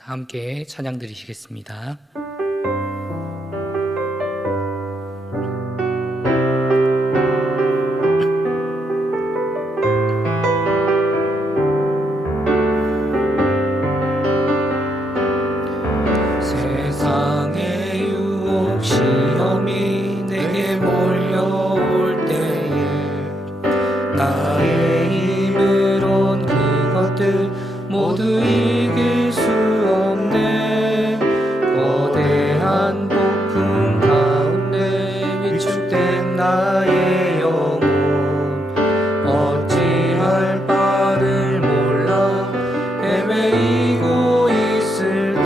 다 함께 찬양 드리시겠습니다. 세상의 유혹 시험이 내게 몰려올 때에 나의 힘으론 그것들 모두 이길 수 없네. 거대한 폭풍 가운데 위축된 나의 영혼 어찌할 바를 몰라 헤매이고 있을 때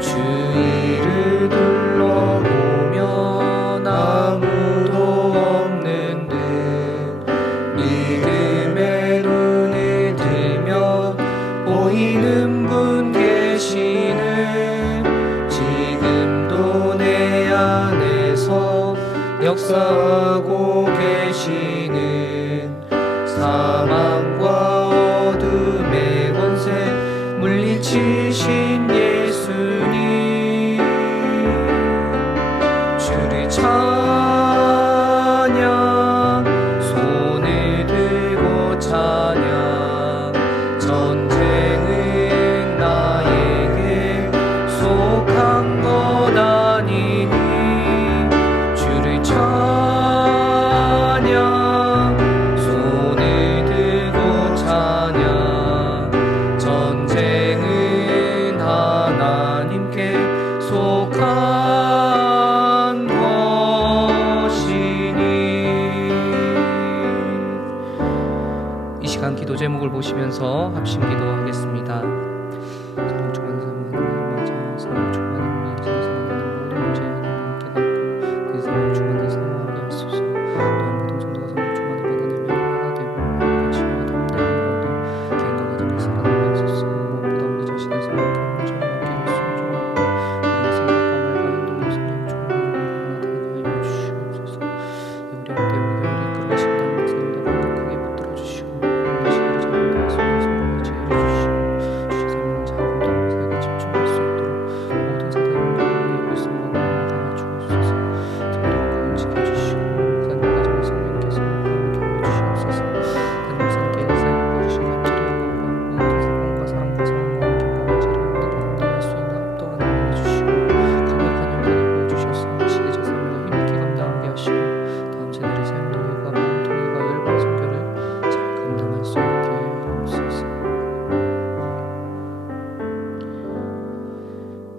주위를 둘러보면 아무도 없는 듯 믿음의 눈을 들면 보이는 분 계시네. 지금도 내 안에서 역사하고 계시는 사망과 어둠의 권세 물리치신 예수님 주를 찬양 손을 들고 찬양 전쟁은 나에게 속한 것 아니니 주를 찬양 손을 들고 찬양 전쟁은 하나님께 속한 것이니. 이 시간 기도 제목을 보시면서 합심 기도하겠습니다.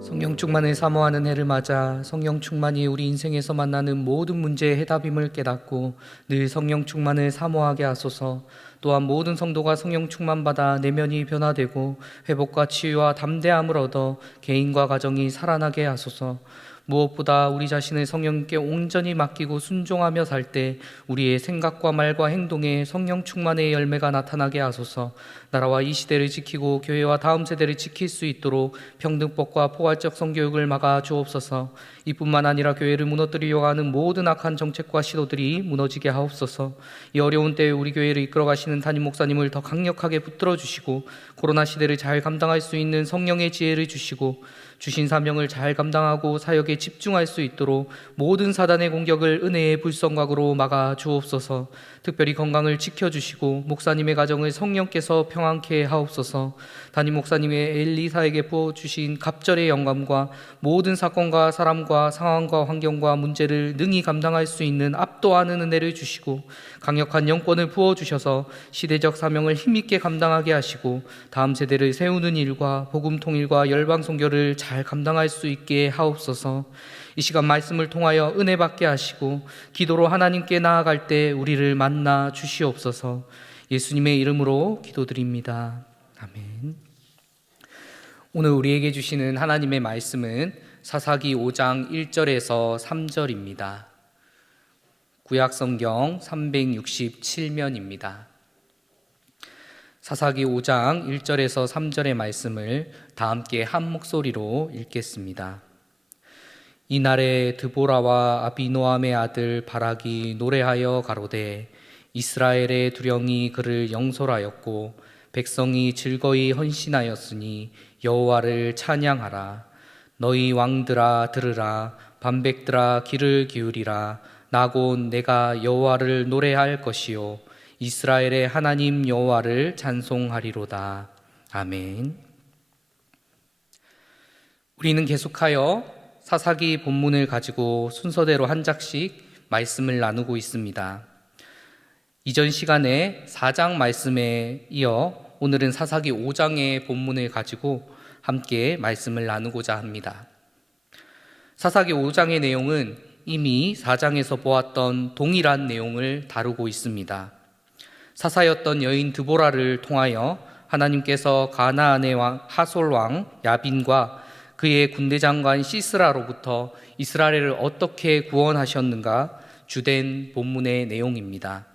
성령 충만을 사모하는 해를 맞아 성령 충만이 우리 인생에서 만나는 모든 문제의 해답임을 깨닫고 늘 성령 충만을 사모하게 하소서. 또한 모든 성도가 성령 충만받아 내면이 변화되고 회복과 치유와 담대함을 얻어 개인과 가정이 살아나게 하소서. 무엇보다 우리 자신을 성령께 온전히 맡기고 순종하며 살 때 우리의 생각과 말과 행동에 성령 충만의 열매가 나타나게 하소서. 나라와 이 시대를 지키고 교회와 다음 세대를 지킬 수 있도록 평등법과 포괄적 성교육을 막아 주옵소서. 이뿐만 아니라 교회를 무너뜨리려고 하는 모든 악한 정책과 시도들이 무너지게 하옵소서. 이 어려운 때에 우리 교회를 이끌어 가시는 담임 목사님을 더 강력하게 붙들어 주시고 코로나 시대를 잘 감당할 수 있는 성령의 지혜를 주시고 주신 사명을 잘 감당하고 사역에 집중할 수 있도록 모든 사단의 공격을 은혜의 불성각으로 막아 주옵소서. 특별히 건강을 지켜주시고 목사님의 가정을 성령께서 평안케 하옵소서. 담임 목사님의 엘리사에게 부어주신 갑절의 영감과 모든 사건과 사람과 상황과 환경과 문제를 능히 감당할 수 있는 압도하는 은혜를 주시고 강력한 영권을 부어주셔서 시대적 사명을 힘있게 감당하게 하시고 다음 세대를 세우는 일과 복음 통일과 열방 선교를 잘 감당할 수 있게 하옵소서. 이 시간 말씀을 통하여 은혜 받게 하시고 기도로 하나님께 나아갈 때 우리를 만나 주시옵소서. 예수님의 이름으로 기도드립니다. 아멘. 오늘 우리에게 주시는 하나님의 말씀은 사사기 5장 1절에서 3절입니다. 구약성경 367면입니다. 사사기 5장 1절에서 3절의 말씀을 다 함께 한 목소리로 읽겠습니다. 이날에 드보라와 아비노함의 아들 바락이 노래하여 가로되 이스라엘의 두령이 그를 영솔하였고 백성이 즐거이 헌신하였으니 여호와를 찬양하라. 너희 왕들아 들으라. 반백들아 귀를 기울이라. 나 곧 내가 여호와를 노래할 것이요 이스라엘의 하나님 여호와를 찬송하리로다. 아멘. 우리는 계속하여 사사기 본문을 가지고 순서대로 한 장씩 말씀을 나누고 있습니다. 이전 시간에 4장 말씀에 이어 오늘은 사사기 5장의 본문을 가지고 함께 말씀을 나누고자 합니다. 사사기 5장의 내용은 이미 4장에서 보았던 동일한 내용을 다루고 있습니다. 사사였던 여인 드보라를 통하여 하나님께서 가나안의 왕 하솔 왕 야빈과 그의 군대장관 시스라로부터 이스라엘을 어떻게 구원하셨는가 주된 본문의 내용입니다.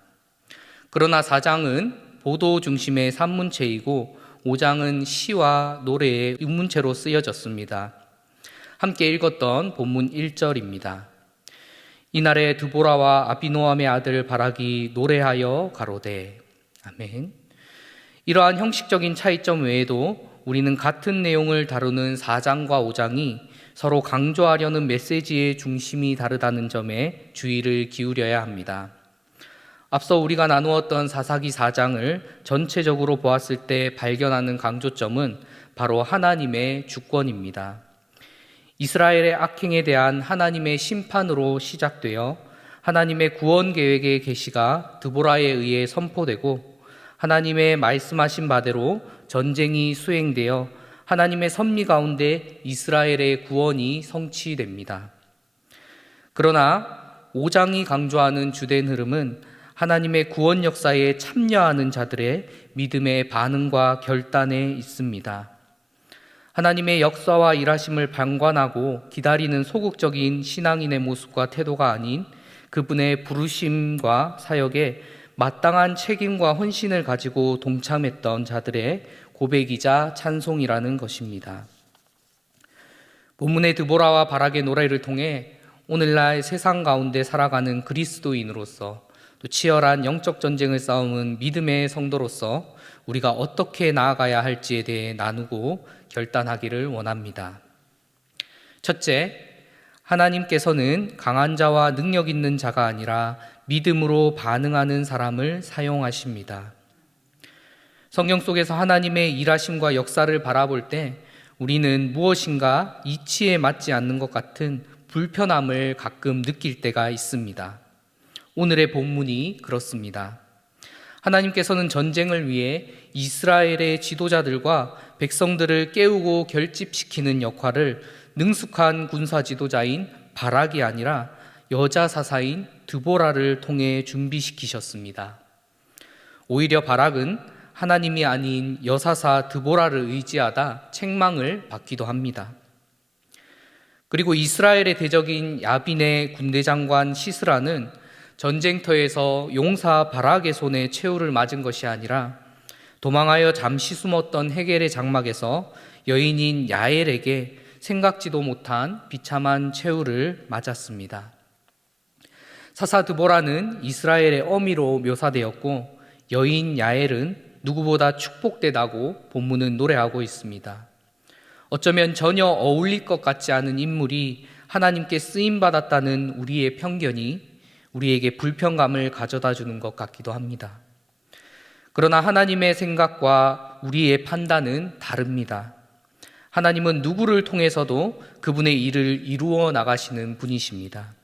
그러나 4장은 보도 중심의 산문체이고 5장은 시와 노래의 입문체로 쓰여졌습니다. 함께 읽었던 본문 1절입니다. 이날에 드보라와 아비노함의 아들 바락이 노래하여 가로되. 아멘. 이러한 형식적인 차이점 외에도 우리는 같은 내용을 다루는 4장과 5장이 서로 강조하려는 메시지의 중심이 다르다는 점에 주의를 기울여야 합니다. 앞서 우리가 나누었던 사사기 4장을 전체적으로 보았을 때 발견하는 강조점은 바로 하나님의 주권입니다. 이스라엘의 악행에 대한 하나님의 심판으로 시작되어 하나님의 구원 계획의 계시가 드보라에 의해 선포되고 하나님의 말씀하신 바대로 전쟁이 수행되어 하나님의 섭리 가운데 이스라엘의 구원이 성취됩니다. 그러나 5장이 강조하는 주된 흐름은 하나님의 구원 역사에 참여하는 자들의 믿음의 반응과 결단에 있습니다. 하나님의 역사와 일하심을 방관하고 기다리는 소극적인 신앙인의 모습과 태도가 아닌 그분의 부르심과 사역에 마땅한 책임과 헌신을 가지고 동참했던 자들의 고백이자 찬송이라는 것입니다. 본문의 드보라와 바락의 노래를 통해 오늘날 세상 가운데 살아가는 그리스도인으로서 또 치열한 영적 전쟁을 싸우는 믿음의 성도로서 우리가 어떻게 나아가야 할지에 대해 나누고 결단하기를 원합니다. 첫째, 하나님께서는 강한 자와 능력 있는 자가 아니라 믿음으로 반응하는 사람을 사용하십니다. 성경 속에서 하나님의 일하심과 역사를 바라볼 때 우리는 무엇인가 이치에 맞지 않는 것 같은 불편함을 가끔 느낄 때가 있습니다. 오늘의 본문이 그렇습니다. 하나님께서는 전쟁을 위해 이스라엘의 지도자들과 백성들을 깨우고 결집시키는 역할을 능숙한 군사 지도자인 바락이 아니라 여자 사사인 드보라를 통해 준비시키셨습니다. 오히려 바락은 하나님이 아닌 여사사 드보라를 의지하다 책망을 받기도 합니다. 그리고 이스라엘의 대적인 야빈의 군대장관 시스라는 전쟁터에서 용사 바락의 손에 최후를 맞은 것이 아니라 도망하여 잠시 숨었던 헤겔의 장막에서 여인인 야엘에게 생각지도 못한 비참한 최후를 맞았습니다. 사사 드보라는 이스라엘의 어미로 묘사되었고 여인 야엘은 누구보다 축복되다고 본문은 노래하고 있습니다. 어쩌면 전혀 어울릴 것 같지 않은 인물이 하나님께 쓰임받았다는 우리의 편견이 우리에게 불편감을 가져다 주는 것 같기도 합니다. 그러나 하나님의 생각과 우리의 판단은 다릅니다. 하나님은 누구를 통해서도 그분의 일을 이루어 나가시는 분이십니다.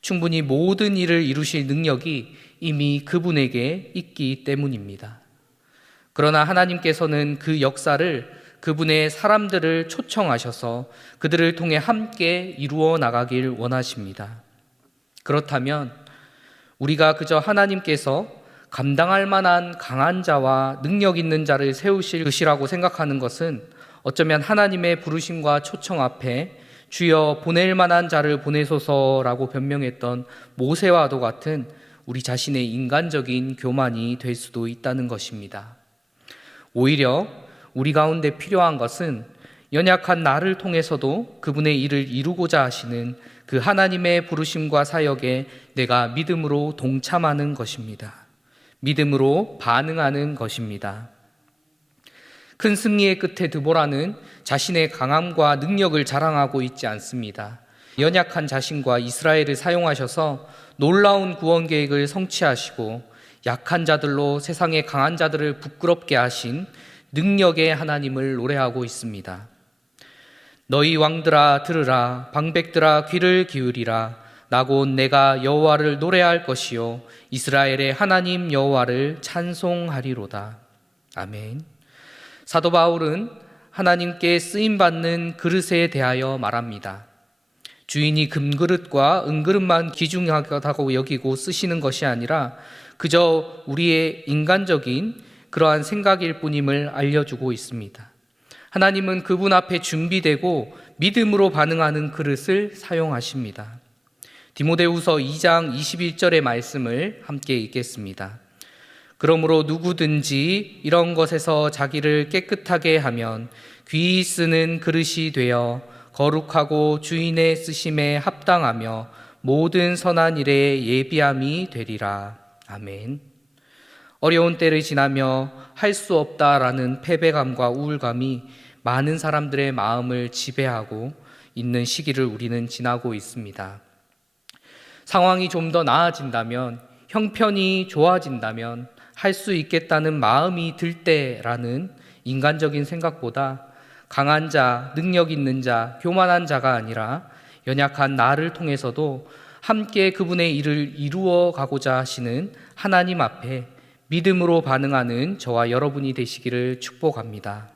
충분히 모든 일을 이루실 능력이 이미 그분에게 있기 때문입니다. 그러나 하나님께서는 그 역사를 그분의 사람들을 초청하셔서 그들을 통해 함께 이루어 나가길 원하십니다. 그렇다면 우리가 그저 하나님께서 감당할 만한 강한 자와 능력 있는 자를 세우실 것이라고 생각하는 것은 어쩌면 하나님의 부르심과 초청 앞에 주여 보낼 만한 자를 보내소서라고 변명했던 모세와도 같은 우리 자신의 인간적인 교만이 될 수도 있다는 것입니다. 오히려 우리 가운데 필요한 것은 연약한 나를 통해서도 그분의 일을 이루고자 하시는 그 하나님의 부르심과 사역에 내가 믿음으로 동참하는 것입니다. 믿음으로 반응하는 것입니다. 큰 승리의 끝에 드보라는 자신의 강함과 능력을 자랑하고 있지 않습니다. 연약한 자신과 이스라엘을 사용하셔서 놀라운 구원 계획을 성취하시고 약한 자들로 세상의 강한 자들을 부끄럽게 하신 능력의 하나님을 노래하고 있습니다. 너희 왕들아 들으라, 방백들아 귀를 기울이라. 나 곧 내가 여호와를 노래할 것이요 이스라엘의 하나님 여호와를 찬송하리로다. 아멘. 사도 바울은 하나님께 쓰임받는 그릇에 대하여 말합니다. 주인이 금그릇과 은그릇만 귀중하다고 여기고 쓰시는 것이 아니라 그저 우리의 인간적인 그러한 생각일 뿐임을 알려주고 있습니다. 하나님은 그분 앞에 준비되고 믿음으로 반응하는 그릇을 사용하십니다. 디모데후서 2장 21절의 말씀을 함께 읽겠습니다. 그러므로 누구든지 이런 것에서 자기를 깨끗하게 하면 귀히 쓰는 그릇이 되어 거룩하고 주인의 쓰심에 합당하며 모든 선한 일에 예비함이 되리라. 아멘. 어려운 때를 지나며 할 수 없다라는 패배감과 우울감이 많은 사람들의 마음을 지배하고 있는 시기를 우리는 지나고 있습니다. 상황이 좀 더 나아진다면, 형편이 좋아진다면 할 수 있겠다는 마음이 들 때라는 인간적인 생각보다 강한 자, 능력 있는 자, 교만한 자가 아니라 연약한 나를 통해서도 함께 그분의 일을 이루어 가고자 하시는 하나님 앞에 믿음으로 반응하는 저와 여러분이 되시기를 축복합니다.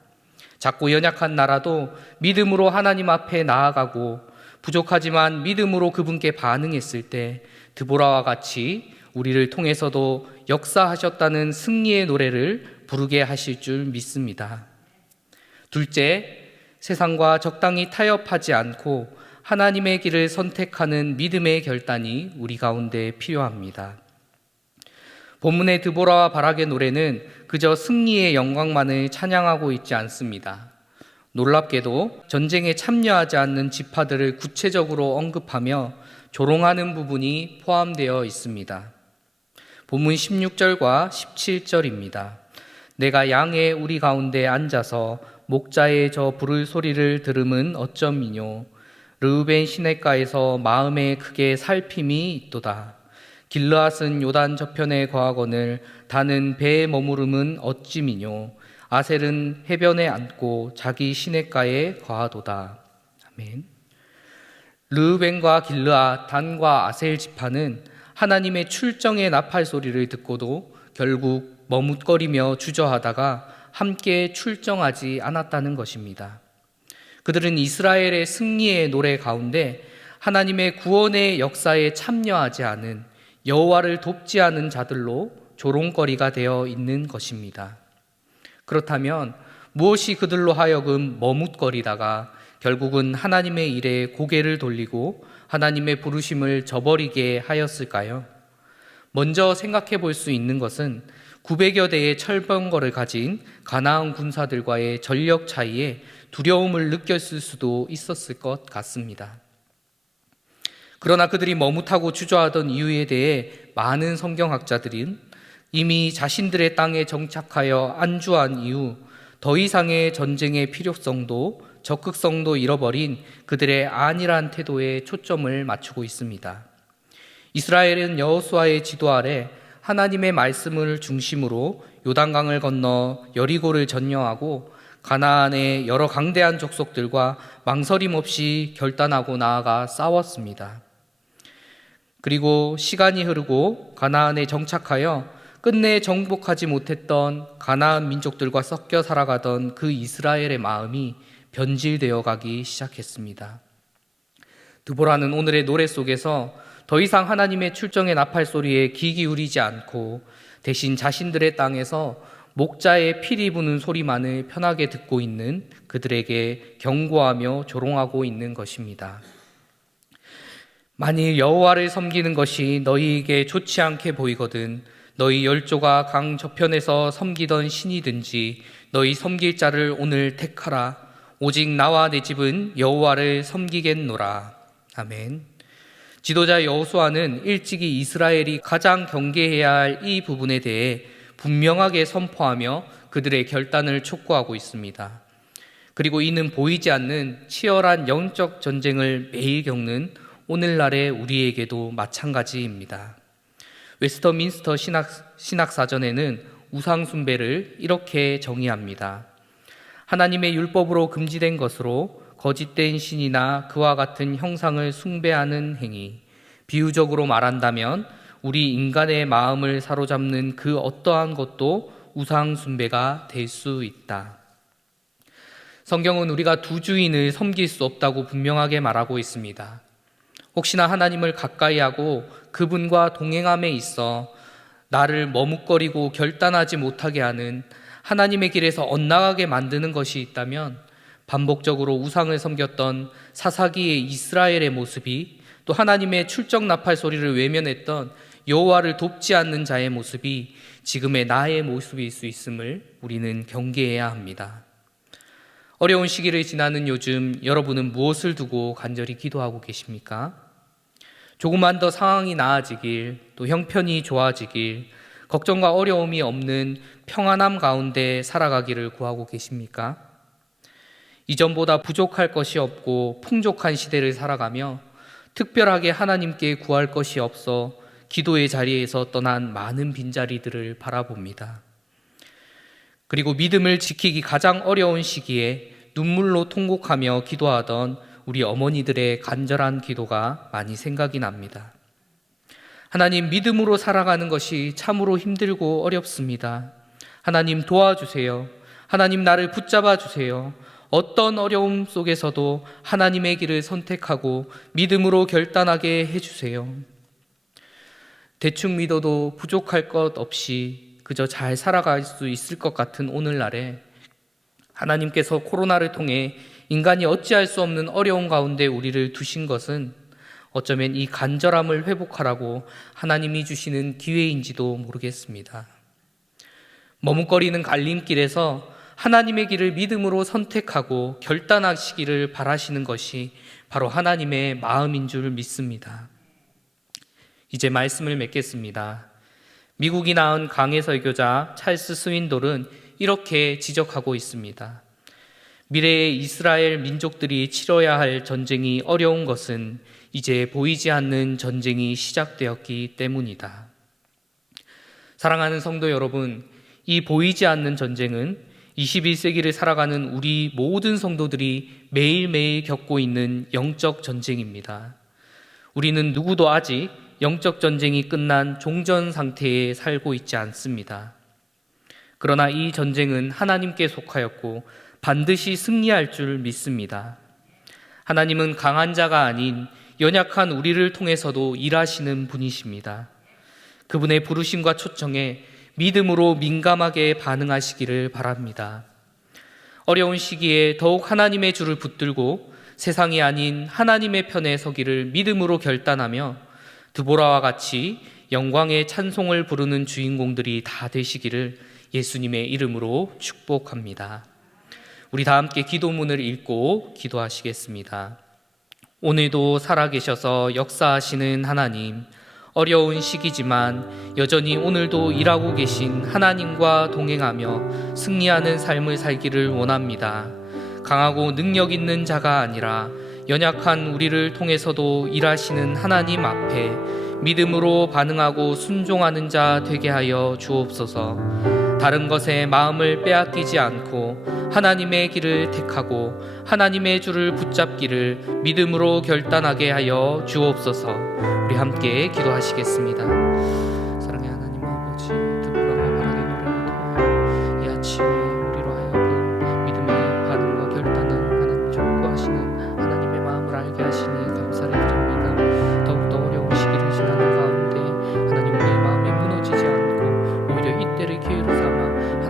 작고 연약한 나라도 믿음으로 하나님 앞에 나아가고 부족하지만 믿음으로 그분께 반응했을 때 드보라와 같이 우리를 통해서도 역사하셨다는 승리의 노래를 부르게 하실 줄 믿습니다. 둘째, 세상과 적당히 타협하지 않고 하나님의 길을 선택하는 믿음의 결단이 우리 가운데 필요합니다. 본문의 드보라와 바락의 노래는 그저 승리의 영광만을 찬양하고 있지 않습니다. 놀랍게도 전쟁에 참여하지 않는 지파들을 구체적으로 언급하며 조롱하는 부분이 포함되어 있습니다. 본문 16절과 17절입니다. 내가 양의 우리 가운데 앉아서 목자의 저 부를 소리를 들음은 어쩌미뇨. 르우벤 시냇가에서 마음에 크게 살핌이 있도다. 길르앗은 요단 저편에 거하거늘 다는 배에 머무름은 어찌미뇨. 아셀은 해변에 앉고 자기 시냇가에 거하도다. 아멘. 르우벤과 길르앗, 단과 아셀 지파는 하나님의 출정의 나팔 소리를 듣고도 결국 머뭇거리며 주저하다가 함께 출정하지 않았다는 것입니다. 그들은 이스라엘의 승리의 노래 가운데 하나님의 구원의 역사에 참여하지 않은 여호와를 돕지 않은 자들로 조롱거리가 되어 있는 것입니다. 그렇다면 무엇이 그들로 하여금 머뭇거리다가 결국은 하나님의 일에 고개를 돌리고 하나님의 부르심을 저버리게 하였을까요? 먼저 생각해 볼 수 있는 것은 900여 대의 철병거를 가진 가나안 군사들과의 전력 차이에 두려움을 느꼈을 수도 있었을 것 같습니다. 그러나 그들이 머뭇하고 주저하던 이유에 대해 많은 성경학자들은 이미 자신들의 땅에 정착하여 안주한 이후 더 이상의 전쟁의 필요성도 적극성도 잃어버린 그들의 안일한 태도에 초점을 맞추고 있습니다. 이스라엘은 여호수아의 지도 아래 하나님의 말씀을 중심으로 요단강을 건너 여리고를 점령하고 가나안의 여러 강대한 족속들과 망설임 없이 결단하고 나아가 싸웠습니다. 그리고 시간이 흐르고 가나안에 정착하여 끝내 정복하지 못했던 가나안 민족들과 섞여 살아가던 그 이스라엘의 마음이 변질되어 가기 시작했습니다. 드보라는 오늘의 노래 속에서 더 이상 하나님의 출정의 나팔 소리에 귀 기울이지 않고 대신 자신들의 땅에서 목자의 피리 부는 소리만을 편하게 듣고 있는 그들에게 경고하며 조롱하고 있는 것입니다. 만일 여호와를 섬기는 것이 너희에게 좋지 않게 보이거든 너희 열조가 강 저편에서 섬기던 신이든지 너희 섬길 자를 오늘 택하라. 오직 나와 내 집은 여호와를 섬기겠노라. 아멘. 지도자 여호수아는 일찍이 이스라엘이 가장 경계해야 할 이 부분에 대해 분명하게 선포하며 그들의 결단을 촉구하고 있습니다. 그리고 이는 보이지 않는 치열한 영적 전쟁을 매일 겪는 오늘날의 우리에게도 마찬가지입니다. 웨스터민스터 신학사전에는 우상숭배를 이렇게 정의합니다. 하나님의 율법으로 금지된 것으로 거짓된 신이나 그와 같은 형상을 숭배하는 행위, 비유적으로 말한다면 우리 인간의 마음을 사로잡는 그 어떠한 것도 우상숭배가 될 수 있다. 성경은 우리가 두 주인을 섬길 수 없다고 분명하게 말하고 있습니다. 혹시나 하나님을 가까이 하고 그분과 동행함에 있어 나를 머뭇거리고 결단하지 못하게 하는 하나님의 길에서 엇나가게 만드는 것이 있다면 반복적으로 우상을 섬겼던 사사기의 이스라엘의 모습이, 또 하나님의 출정 나팔 소리를 외면했던 여호와를 돕지 않는 자의 모습이 지금의 나의 모습일 수 있음을 우리는 경계해야 합니다. 어려운 시기를 지나는 요즘 여러분은 무엇을 두고 간절히 기도하고 계십니까? 조금만 더 상황이 나아지길, 또 형편이 좋아지길, 걱정과 어려움이 없는 평안함 가운데 살아가기를 구하고 계십니까? 이전보다 부족할 것이 없고 풍족한 시대를 살아가며 특별하게 하나님께 구할 것이 없어 기도의 자리에서 떠난 많은 빈자리들을 바라봅니다. 그리고 믿음을 지키기 가장 어려운 시기에 눈물로 통곡하며 기도하던 우리 어머니들의 간절한 기도가 많이 생각이 납니다. 하나님, 믿음으로 살아가는 것이 참으로 힘들고 어렵습니다. 하나님 도와주세요. 하나님 나를 붙잡아 주세요. 어떤 어려움 속에서도 하나님의 길을 선택하고 믿음으로 결단하게 해주세요. 대충 믿어도 부족할 것 없이 그저 잘 살아갈 수 있을 것 같은 오늘날에 하나님께서 코로나를 통해 인간이 어찌할 수 없는 어려움 가운데 우리를 두신 것은 어쩌면 이 간절함을 회복하라고 하나님이 주시는 기회인지도 모르겠습니다. 머뭇거리는 갈림길에서 하나님의 길을 믿음으로 선택하고 결단하시기를 바라시는 것이 바로 하나님의 마음인 줄 믿습니다. 이제 말씀을 맺겠습니다. 미국이 낳은 강해 설교자 찰스 스윈돌은 이렇게 지적하고 있습니다. 미래의 이스라엘 민족들이 치러야 할 전쟁이 어려운 것은 이제 보이지 않는 전쟁이 시작되었기 때문이다. 사랑하는 성도 여러분, 이 보이지 않는 전쟁은 21세기를 살아가는 우리 모든 성도들이 매일매일 겪고 있는 영적 전쟁입니다. 우리는 누구도 아직 영적 전쟁이 끝난 종전 상태에 살고 있지 않습니다. 그러나 이 전쟁은 하나님께 속하였고 반드시 승리할 줄 믿습니다. 하나님은 강한 자가 아닌 연약한 우리를 통해서도 일하시는 분이십니다. 그분의 부르심과 초청에 믿음으로 민감하게 반응하시기를 바랍니다. 어려운 시기에 더욱 하나님의 줄을 붙들고 세상이 아닌 하나님의 편에 서기를 믿음으로 결단하며 드보라와 같이 영광의 찬송을 부르는 주인공들이 다 되시기를 예수님의 이름으로 축복합니다. 우리 다 함께 기도문을 읽고 기도하시겠습니다. 오늘도 살아계셔서 역사하시는 하나님, 어려운 시기지만 여전히 오늘도 일하고 계신 하나님과 동행하며 승리하는 삶을 살기를 원합니다. 강하고 능력 있는 자가 아니라 연약한 우리를 통해서도 일하시는 하나님 앞에 믿음으로 반응하고 순종하는 자 되게 하여 주옵소서. 다른 것에 마음을 빼앗기지 않고 하나님의 길을 택하고 하나님의 줄을 붙잡기를 믿음으로 결단하게 하여 주옵소서. 우리 함께 기도하시겠습니다. 사랑의 하나님 아버지, 드보라와 바라의 노래를 통하여 이 아침에 우리로 하여금 믿음의 반응과 결단을 하나님 촉구하시는 하나님의 마음을 알게 하시니 감사를 드립니다. 더욱더 어려운 시기를 지나는 가운데 하나님, 우리의 마음이 무너지지 않고 오히려 이때를 기회로 삼아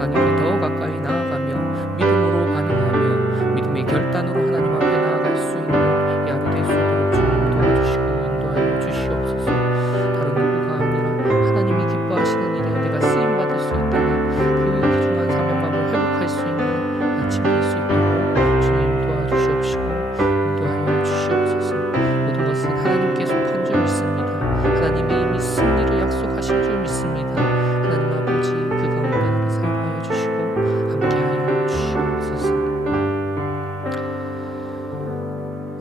하나님께 더 가까이 나아가며 믿음으로 반응하며 믿음의 결단으로 하나님 앞에 나아갈 수 있는 이 하루 될 수 있도록 주님 도와주시고 인도하여 주시옵소서. 다른 누구가 아니라 하나님이 기뻐하시는 일에 내가 쓰임받을 수 있다는 그 귀중한 사명감을 회복할 수 있는 아침이 될 수 있도록 주님 도와주시옵시고 인도하여 주시옵소서. 모든 것은 하나님께 속한 줄 믿습니다. 하나님이 이미 승리를 약속하신 줄 믿습니다. 하나님 아버지, 그 가운데 나를 사용하여 주시고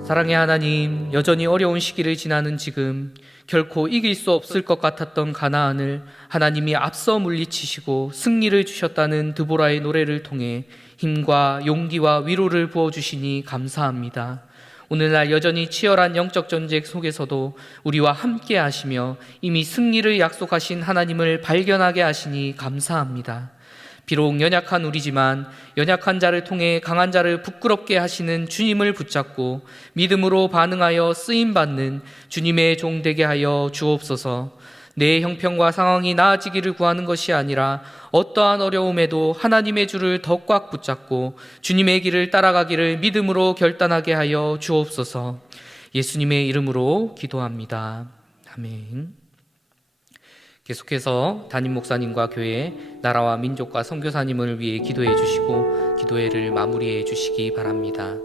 사랑의 하나님, 여전히 어려운 시기를 지나는 지금 결코 이길 수 없을 것 같았던 가나안을 하나님이 앞서 물리치시고 승리를 주셨다는 드보라의 노래를 통해 힘과 용기와 위로를 부어주시니 감사합니다. 오늘날 여전히 치열한 영적 전쟁 속에서도 우리와 함께 하시며 이미 승리를 약속하신 하나님을 발견하게 하시니 감사합니다. 비록 연약한 우리지만 연약한 자를 통해 강한 자를 부끄럽게 하시는 주님을 붙잡고 믿음으로 반응하여 쓰임받는 주님의 종 되게 하여 주옵소서. 내 형편과 상황이 나아지기를 구하는 것이 아니라 어떠한 어려움에도 하나님의 줄을 더 꽉 붙잡고 주님의 길을 따라가기를 믿음으로 결단하게 하여 주옵소서. 예수님의 이름으로 기도합니다. 아멘. 계속해서 담임 목사님과 교회, 나라와 민족과 선교사님을 위해 기도해 주시고 기도회를 마무리해 주시기 바랍니다.